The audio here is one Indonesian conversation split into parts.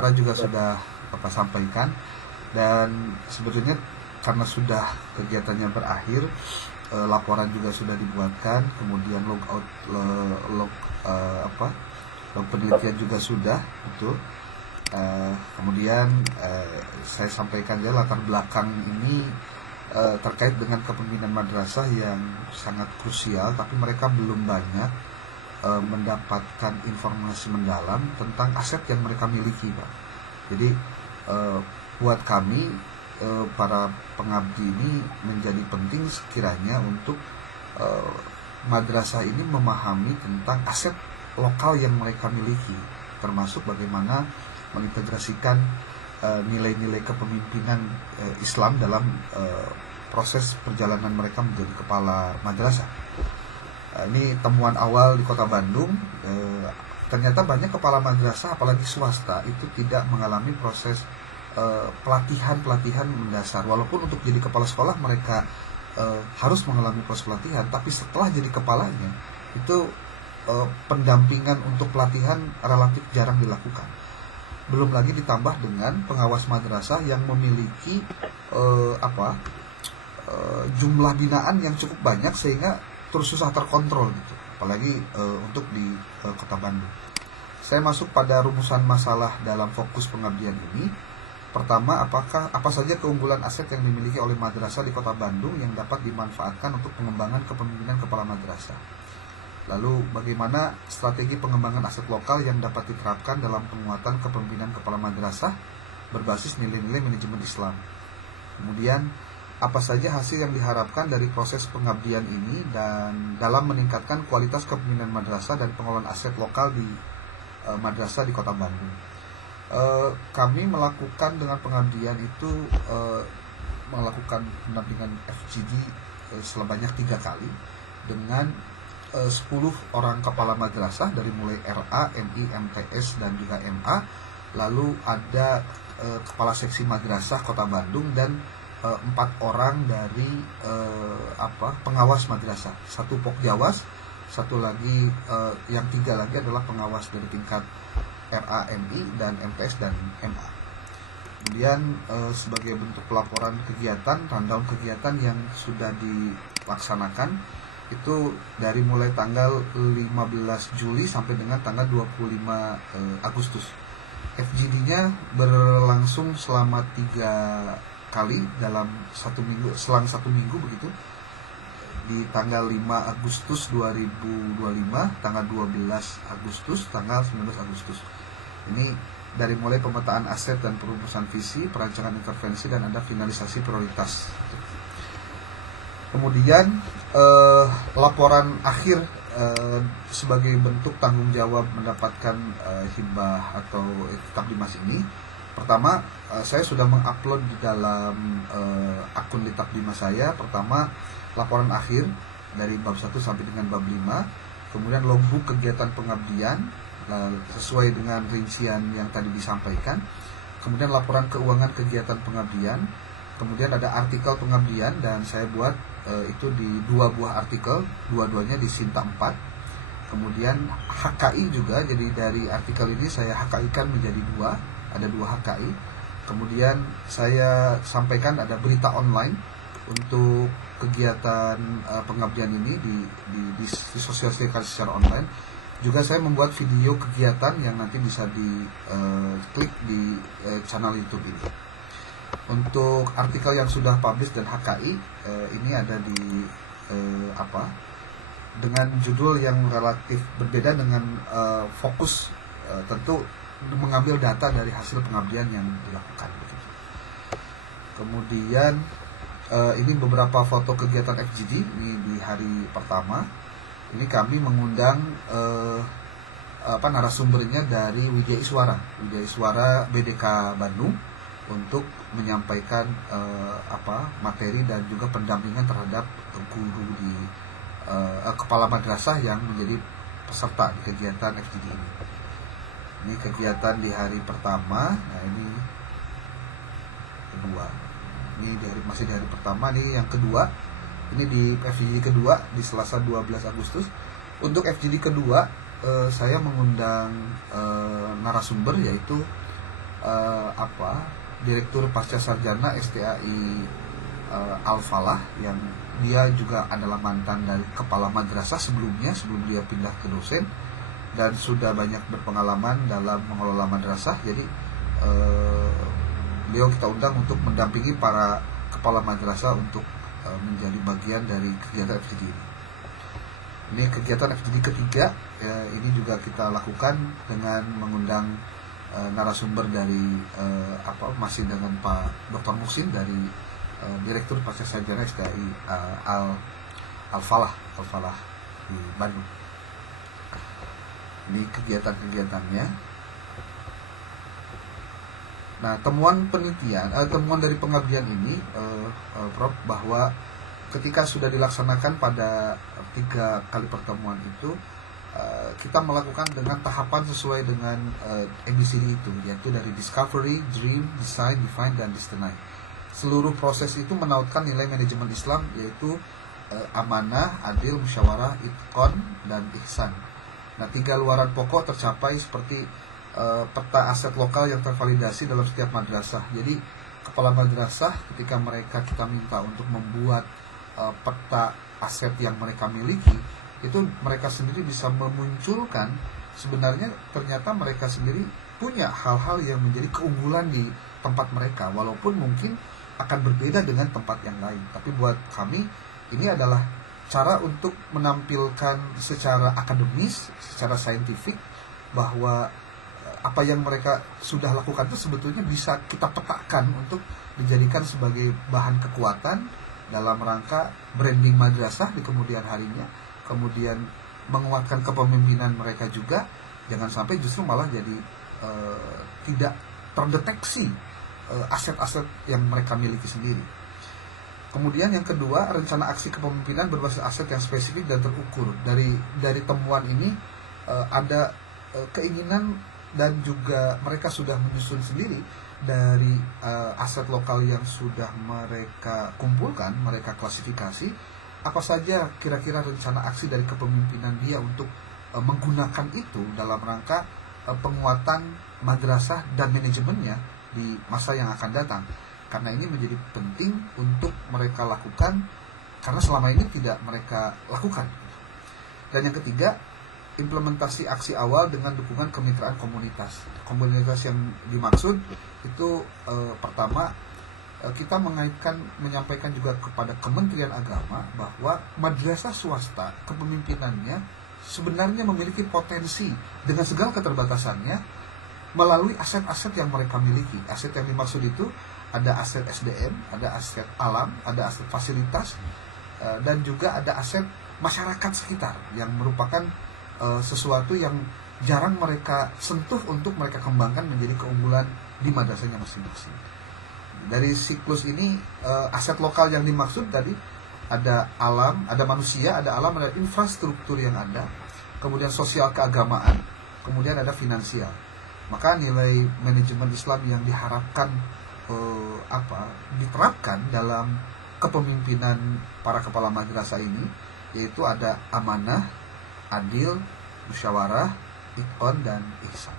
Para juga sudah Bapak sampaikan, dan sebetulnya karena sudah kegiatannya berakhir, laporan juga sudah dibuatkan, kemudian log penelitian juga sudah itu. Kemudian saya sampaikan ya latar belakang ini terkait dengan kepemimpinan madrasah yang sangat krusial, tapi mereka belum banyak mendapatkan informasi mendalam tentang aset yang mereka miliki, Pak. Jadi buat kami para pengabdi ini menjadi penting sekiranya untuk madrasah ini memahami tentang aset lokal yang mereka miliki, termasuk bagaimana mengintegrasikan nilai-nilai kepemimpinan Islam dalam proses perjalanan mereka menjadi kepala madrasah. Ini temuan awal di Kota Bandung. Ternyata banyak kepala madrasah, apalagi swasta, itu tidak mengalami proses pelatihan mendasar. Walaupun untuk jadi kepala sekolah mereka harus mengalami proses pelatihan, tapi setelah jadi kepalanya itu pendampingan untuk pelatihan relatif jarang dilakukan. Belum lagi ditambah dengan pengawas madrasah yang memiliki jumlah binaan yang cukup banyak sehingga terus susah terkontrol gitu, apalagi untuk di Kota Bandung. Saya masuk pada rumusan masalah dalam fokus pengabdian ini. Pertama, apa saja keunggulan aset yang dimiliki oleh madrasah di Kota Bandung yang dapat dimanfaatkan untuk pengembangan kepemimpinan kepala madrasah. Lalu bagaimana strategi pengembangan aset lokal yang dapat diterapkan dalam penguatan kepemimpinan kepala madrasah berbasis nilai-nilai manajemen Islam. Kemudian apa saja hasil yang diharapkan dari proses pengabdian ini dan dalam meningkatkan kualitas kepemimpinan madrasah dan pengelolaan aset lokal di madrasah di Kota Bandung. Kami melakukan dengan pengabdian itu melakukan pendampingan FGD sebanyak 3 kali dengan 10 orang kepala madrasah dari mulai RA, MI, MTS dan juga MA. Lalu ada kepala seksi madrasah Kota Bandung dan 4 orang dari pengawas madrasah, 1 pokjawas, 1 lagi yang 3 lagi adalah pengawas dari tingkat RA, MI dan MTS dan MA. Kemudian sebagai bentuk pelaporan kegiatan, rundown kegiatan yang sudah dilaksanakan itu dari mulai tanggal 15 Juli sampai dengan tanggal 25 Agustus. FGD-nya berlangsung selama 3 kali dalam 1 minggu, selang 1 minggu begitu, di tanggal 5 Agustus 2025, tanggal 12 Agustus, tanggal 19 Agustus. Ini dari mulai pemetaan aset dan perumusan visi, perancangan intervensi, dan ada finalisasi prioritas. Kemudian laporan akhir sebagai bentuk tanggung jawab mendapatkan hibah atau takdimas ini. Pertama, saya sudah mengupload di dalam akun di takdimas saya. Pertama, laporan akhir dari bab 1 sampai dengan bab 5. Kemudian logbook kegiatan pengabdian sesuai dengan rincian yang tadi disampaikan. Kemudian laporan keuangan kegiatan pengabdian. Kemudian ada artikel pengabdian dan saya buat itu di 2 buah artikel, dua-duanya di Sinta 4. Kemudian HKI juga, jadi dari artikel ini saya HKI-kan menjadi 2, ada 2 HKI. Kemudian saya sampaikan ada berita online untuk kegiatan pengabdian ini disosialisasikan secara online. Juga saya membuat video kegiatan yang nanti bisa diklik di channel YouTube ini. Untuk artikel yang sudah publish dan HKI ini ada di dengan judul yang relatif berbeda dengan fokus, tentu mengambil data dari hasil pengabdian yang dilakukan. Kemudian ini beberapa foto kegiatan FGD ini di hari pertama. Ini kami mengundang narasumbernya dari Wijaya Iswara BDK Bandung untuk menyampaikan materi dan juga pendampingan terhadap guru di kepala madrasah yang menjadi peserta di kegiatan FGD ini. Ini kegiatan di hari pertama. Nah, ini kedua. Ini masih di hari pertama. Ini yang kedua. Ini di FGD kedua di Selasa 12 Agustus. Untuk FGD kedua saya mengundang narasumber yaitu Direktur Pasca Sarjana STAI Al-Falah, yang dia juga adalah mantan dari kepala madrasah sebelum dia pindah ke dosen, dan sudah banyak berpengalaman dalam mengelola madrasah. Jadi beliau kita undang untuk mendampingi para kepala madrasah untuk menjadi bagian dari kegiatan FGD ini. Ini kegiatan FGD ketiga, ini juga kita lakukan dengan mengundang narasumber dari masih dengan Pak Dr. Muhsin dari Direktur Pasca Sarjana STAI Al-Falah di Bandung. Ini kegiatan-kegiatannya. Nah, temuan dari pengabdian ini, Prof, bahwa ketika sudah dilaksanakan pada 3 kali pertemuan itu, kita melakukan dengan tahapan sesuai dengan ABCD itu, yaitu dari discovery, dream, design, define, dan distinai. Seluruh proses itu menautkan nilai manajemen Islam, yaitu amanah, adil, musyawarah, itqan, dan ihsan. Nah, 3 luaran pokok tercapai seperti peta aset lokal yang tervalidasi dalam setiap madrasah. Jadi kepala madrasah ketika kita minta untuk membuat peta aset yang mereka miliki, itu mereka sendiri bisa memunculkan sebenarnya ternyata mereka sendiri punya hal-hal yang menjadi keunggulan di tempat mereka, walaupun mungkin akan berbeda dengan tempat yang lain. Tapi buat kami ini adalah cara untuk menampilkan secara akademis, secara saintifik, bahwa apa yang mereka sudah lakukan itu sebetulnya bisa kita petakan untuk dijadikan sebagai bahan kekuatan dalam rangka branding madrasah di kemudian harinya, kemudian menguatkan kepemimpinan mereka juga, jangan sampai justru malah jadi tidak terdeteksi aset-aset yang mereka miliki sendiri. Kemudian yang kedua, rencana aksi kepemimpinan berbasis aset yang spesifik dan terukur. Dari temuan ini ada keinginan dan juga mereka sudah menyusun sendiri dari aset lokal yang sudah mereka kumpulkan, mereka klasifikasi, apa saja kira-kira rencana aksi dari kepemimpinan dia untuk menggunakan itu dalam rangka penguatan madrasah dan manajemennya di masa yang akan datang. Karena ini menjadi penting untuk mereka lakukan, karena selama ini tidak mereka lakukan. Dan yang ketiga, implementasi aksi awal dengan dukungan kemitraan komunitas. Komunitas yang dimaksud itu pertama, kita menyampaikan juga kepada Kementerian Agama bahwa madrasah swasta kepemimpinannya sebenarnya memiliki potensi dengan segala keterbatasannya melalui aset-aset yang mereka miliki. Aset yang dimaksud itu ada aset SDM, ada aset alam, ada aset fasilitas, dan juga ada aset masyarakat sekitar yang merupakan sesuatu yang jarang mereka sentuh untuk mereka kembangkan menjadi keunggulan di madrasahnya masing-masing. Dari siklus ini, aset lokal yang dimaksud tadi ada alam, ada manusia, ada alam, ada infrastruktur yang ada, kemudian sosial keagamaan, kemudian ada finansial. Maka nilai manajemen Islam yang diharapkan diterapkan dalam kepemimpinan para kepala madrasah ini, yaitu ada amanah, adil, musyawarah, itqan, dan ihsan.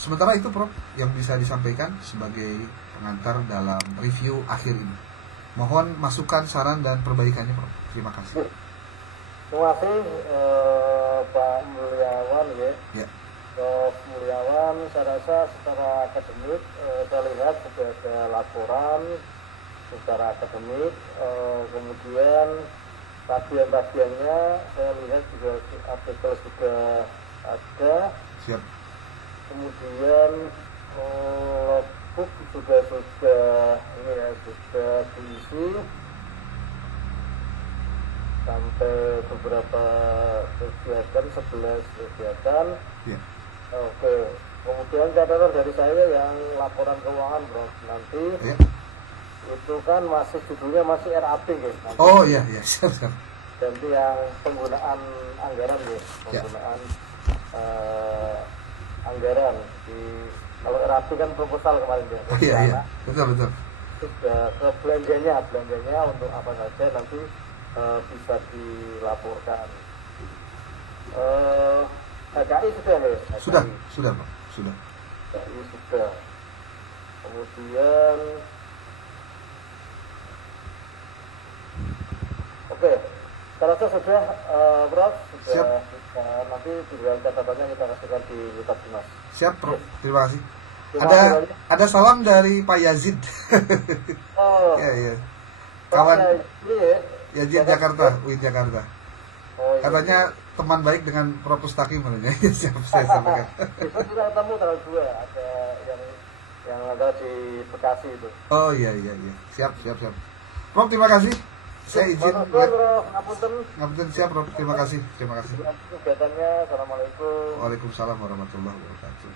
Sementara itu, Prof, yang bisa disampaikan sebagai pengantar dalam review akhir ini. Mohon masukan, saran, dan perbaikannya, Prof. Terima kasih. Terima kasih Pak Mulyawan ya. Prof Mulyawan, saya rasa secara akademik saya lihat sudah ada laporan secara akademik, kemudian kajian-kajiannya saya lihat juga artikel sudah ada. Siap. Kemudian logbook sudah diisi sampai beberapa kegiatan, 11 kegiatan. Ya. Oke. Kemudian catatan dari saya yang laporan keuangan, Bro, nanti ya. Itu kan masih judulnya masih RAP gitu. Oh iya, siap. Nanti yang penggunaan anggaran penggunaan anggaran di, kalau RAP kan proposal kemarin ya. Oh, iya, betul. Sudah ke belanjanya untuk apa saja nanti bisa dilaporkan. HKI sudah ya? Sudah Pak, sudah. KI sudah. Kemudian oke, kalau sudah Prof, sudah nanti di luar catatannya kita kasihkan di WhatsApp Mas. Siap Prof, terima kasih. Ada salam dari Pak Yazid. Oh ya. Kawan Yazid Jakarta, UIN Jakarta. Oh, iya. Katanya teman baik dengan Prof Mustaqim menurutnya. Siap, saya sampaikan. Besok kita ketemu tanggal 2, ada yang ada di Bekasi itu. Oh iya. Siap. Prof, terima kasih. Saya izin ya. Ngapunten, siap Prof. Terima kasih. Kegiatannya. Assalamualaikum. Waalaikumsalam warahmatullahi wabarakatuh.